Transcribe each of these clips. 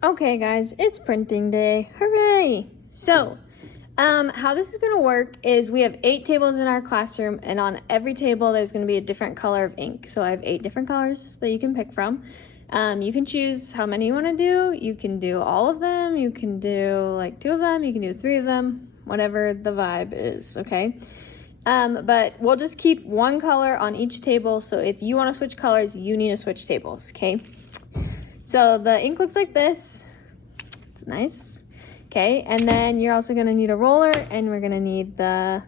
Okay guys, it's printing day. Hooray! So, how this is going to work is we have 8 tables in our classroom, and on every table there's going to be a different color of ink. So I have 8 different colors that you can pick from. You can choose how many you want to do. You can do all of them. You can do like 2 of them. You can do 3 of them, whatever the vibe is, okay? But we'll just keep one color on each table. So if you want to switch colors, you need to switch tables, okay? So the ink looks like this. It's nice. Okay, and then you're also gonna need a roller, and we're gonna need the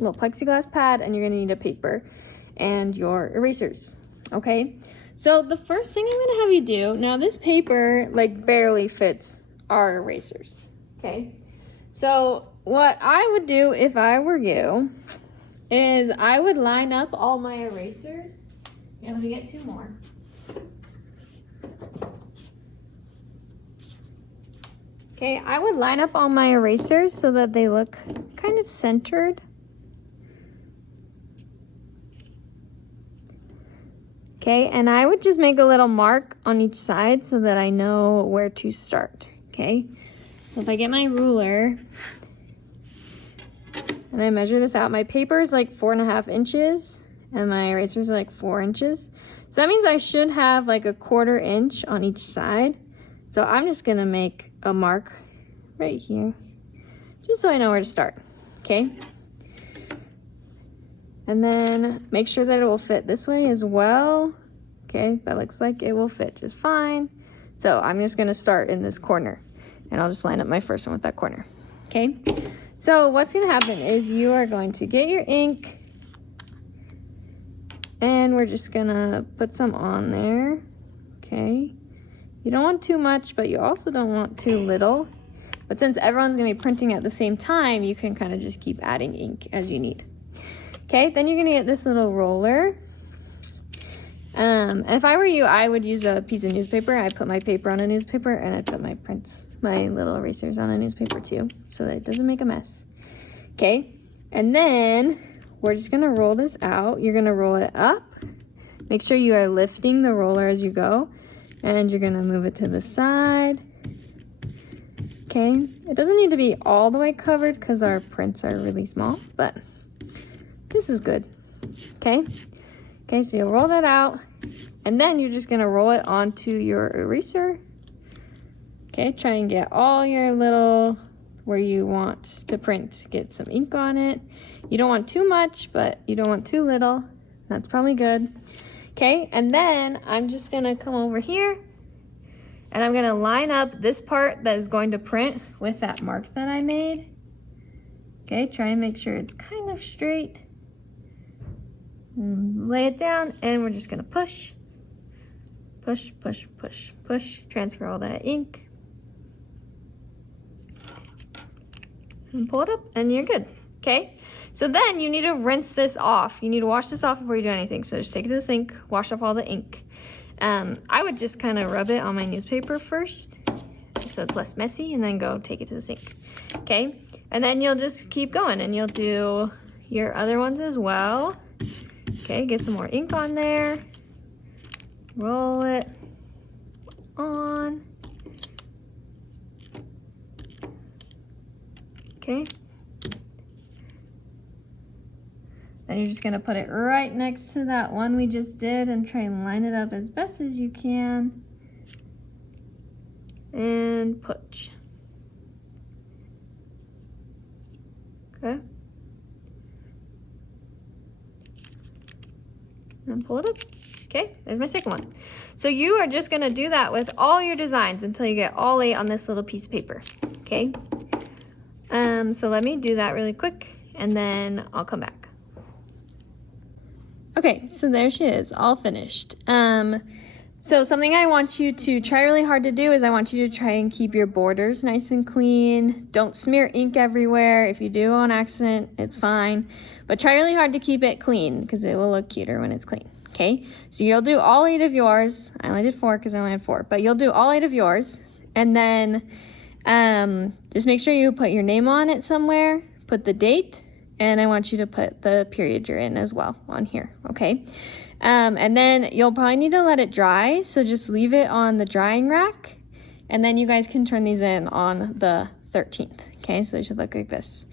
little plexiglass pad, and you're gonna need a paper and your erasers. Okay, so the first thing I'm gonna have you do, now this paper like barely fits our erasers. Okay, so what I would do if I were you is I would line up all my erasers. Yeah, let me get 2 more. Okay, I would line up all my erasers so that they look kind of centered. Okay, and I would just make a little mark on each side so that I know where to start. Okay, so if I get my ruler and I measure this out, my paper is like 4.5 inches and my erasers are like 4 inches. So that means I should have like a 1/4 inch on each side. So I'm just gonna make a mark right here, just so I know where to start, okay? And then make sure that it will fit this way as well. Okay, that looks like it will fit just fine. So I'm just gonna start in this corner, and I'll just line up my first one with that corner, okay? So what's gonna happen is you are going to get your ink, and we're just gonna put some on there, okay? You don't want too much, but you also don't want too little. But since everyone's gonna be printing at the same time, you can kind of just keep adding ink as you need. Okay, then you're gonna get this little roller. And if I were you, I would use a piece of newspaper. I'd put my paper on a newspaper, and I'd put my little erasers on a newspaper too, so that it doesn't make a mess. Okay, and then we're just gonna roll this out. You're gonna roll it up. Make sure you are lifting the roller as you go. And you're gonna move it to the side. Okay, it doesn't need to be all the way covered because our prints are really small, but this is good. Okay, so you'll roll that out, and then you're just gonna roll it onto your eraser. Okay, try and get all your little, where you want to print, get some ink on it. You don't want too much, but you don't want too little. That's probably good. Okay, and then I'm just gonna come over here and I'm gonna line up this part that is going to print with that mark that I made. Okay, try and make sure it's kind of straight. Lay it down, and we're just gonna push, push, push, push, push, transfer all that ink. And pull it up, and you're good, okay? So then you need to rinse this off. You need to wash this off before you do anything. So just take it to the sink, wash off all the ink. I would just kind of rub it on my newspaper first, just so it's less messy, and then go take it to the sink, okay? And then you'll just keep going, and you'll do your other ones as well. Okay, get some more ink on there. Roll it on. Okay. Then you're just gonna put it right next to that one we just did and try and line it up as best as you can. And push. Okay. And pull it up. Okay, there's my second one. So you are just gonna do that with all your designs until you get all 8 on this little piece of paper, okay? So let me do that really quick, and then I'll come back. Okay, so there she is, all finished. So something I want you to try really hard to do is I want you to try and keep your borders nice and clean. Don't smear ink everywhere. If you do on accident, it's fine. But try really hard to keep it clean because it will look cuter when it's clean, okay? So you'll do all 8 of yours. I only did 4 because I only had 4, but you'll do all 8 of yours. And then just make sure you put your name on it somewhere, put the date, and I want you to put the period you're in as well on here, okay? And then you'll probably need to let it dry, so just leave it on the drying rack And then you guys can turn these in on the 13th. Okay, so they should look like this.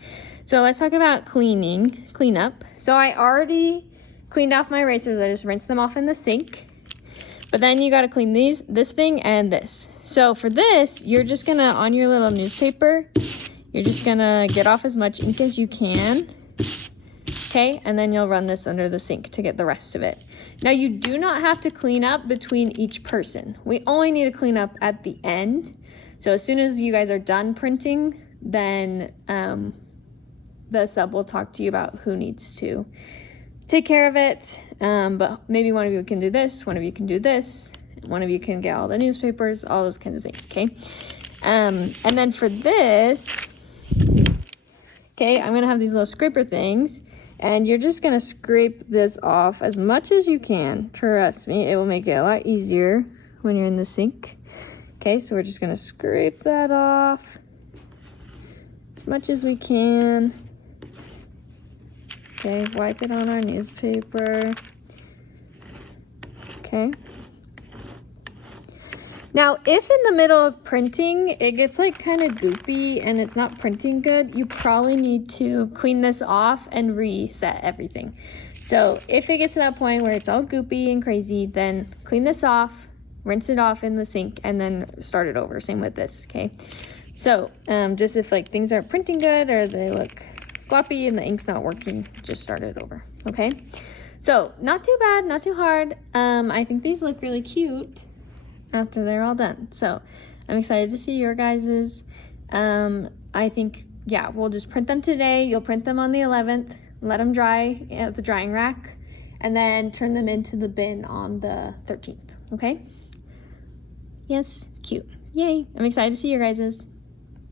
So let's talk about cleanup. So I already cleaned off my erasers. I just rinsed them off in the sink. But then you gotta clean this thing and this. So for this, you're just gonna, on your little newspaper, you're just gonna get off as much ink as you can. Okay, and then you'll run this under the sink to get the rest of it. Now you do not have to clean up between each person. We only need to clean up at the end. So as soon as you guys are done printing, then the sub will talk to you about who needs to take care of it. But maybe one of you can do this, one of you can do this, one of you can get all the newspapers, all those kinds of things, okay? And then for this, okay, I'm gonna have these little scraper things, and you're just gonna scrape this off as much as you can. Trust me, it will make it a lot easier when you're in the sink. Okay, so we're just gonna scrape that off as much as we can. Okay, wipe it on our newspaper. Okay. Now, if in the middle of printing, it gets like kind of goopy and it's not printing good, you probably need to clean this off and reset everything. So if it gets to that point where it's all goopy and crazy, then clean this off, rinse it off in the sink, and then start it over. Same with this, okay? So just if like things aren't printing good or they look floppy and the ink's not working, just start it over, okay? So not too bad, not too hard. I think these look really cute after they're all done. So I'm excited to see your guys's. I think, yeah, we'll just print them today. You'll print them on the 11th, let them dry at the drying rack, and then turn them into the bin on the 13th, okay? Yes, cute. Yay, I'm excited to see your guys's.